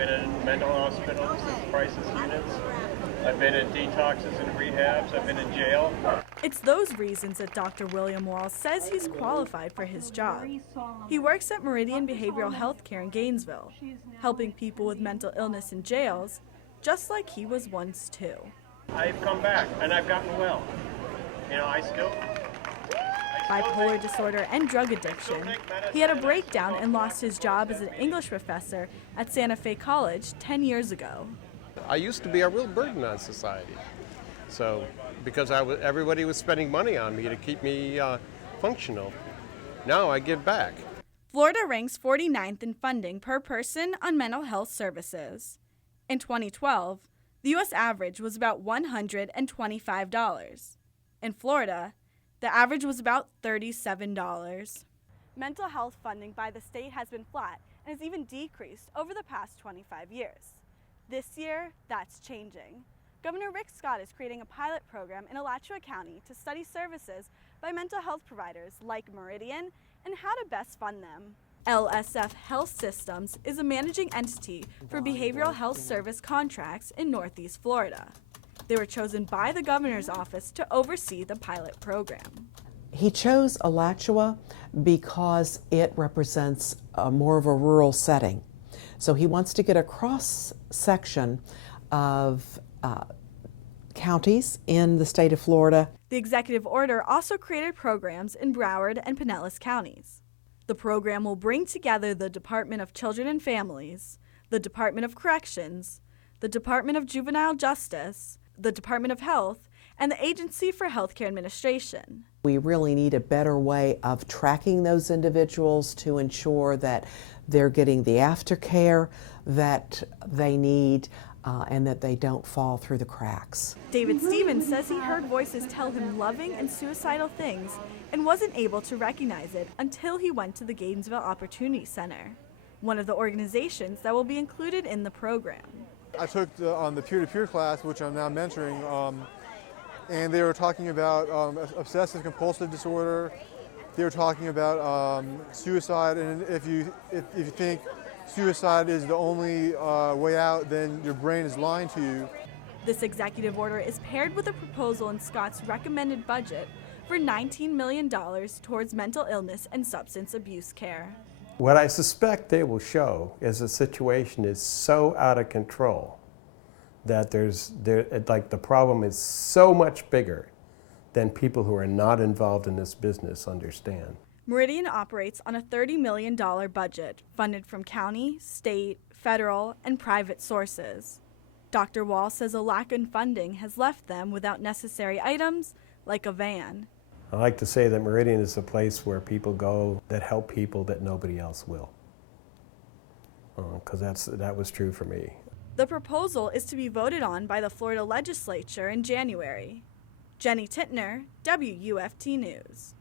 been in mental hospitals and crisis units. I've been in detoxes and rehabs. I've been in jail. It's those reasons that Dr. William Wall says he's qualified for his job. He works at Meridian Behavioral Health Care in Gainesville, helping people with mental illness in jails, just like he was once too. I've come back and I've gotten well. You know, I still Bipolar disorder and drug addiction, he had a breakdown and lost his job as an English professor at Santa Fe College 10 years ago. I used to be a real burden on society. So, because everybody was spending money on me to keep me functional. Now I give back. Florida ranks 49th in funding per person on mental health services. In 2012, the U.S. average was about $125. In Florida, the average was about $37. Mental health funding by the state has been flat and has even decreased over the past 25 years. This year, that's changing. Governor Rick Scott is creating a pilot program in Alachua County to study services by mental health providers like Meridian and how to best fund them. LSF Health Systems is a managing entity for behavioral health service contracts in Northeast Florida. They were chosen by the governor's office to oversee the pilot program. He chose Alachua because it represents more of a rural setting. So he wants to get a cross-section of counties in the state of Florida. The executive order also created programs in Broward and Pinellas counties. The program will bring together the Department of Children and Families, the Department of Corrections, the Department of Juvenile Justice, the Department of Health, and the Agency for Healthcare Administration. We really need a better way of tracking those individuals to ensure that they're getting the aftercare that they need and that they don't fall through the cracks. David Stevens says he heard voices tell him loving and suicidal things and wasn't able to recognize it until he went to the Gainesville Opportunity Center, one of the organizations that will be included in the program. I took on the peer-to-peer class, which I'm now mentoring, and they were talking about obsessive compulsive disorder. They were talking about suicide, and if you think suicide is the only way out, then your brain is lying to you. This executive order is paired with a proposal in Scott's recommended budget for $19 million towards mental illness and substance abuse care. What I suspect they will show is the situation is so out of control that the problem is so much bigger than people who are not involved in this business understand. Meridian operates on a $30 million budget funded from county, state, federal, and private sources. Dr. Wall says a lack in funding has left them without necessary items like a van. I like to say that Meridian is a place where people go that help people that nobody else will, because that was true for me. The proposal is to be voted on by the Florida legislature in January. Jenny Tittner, WUFT News.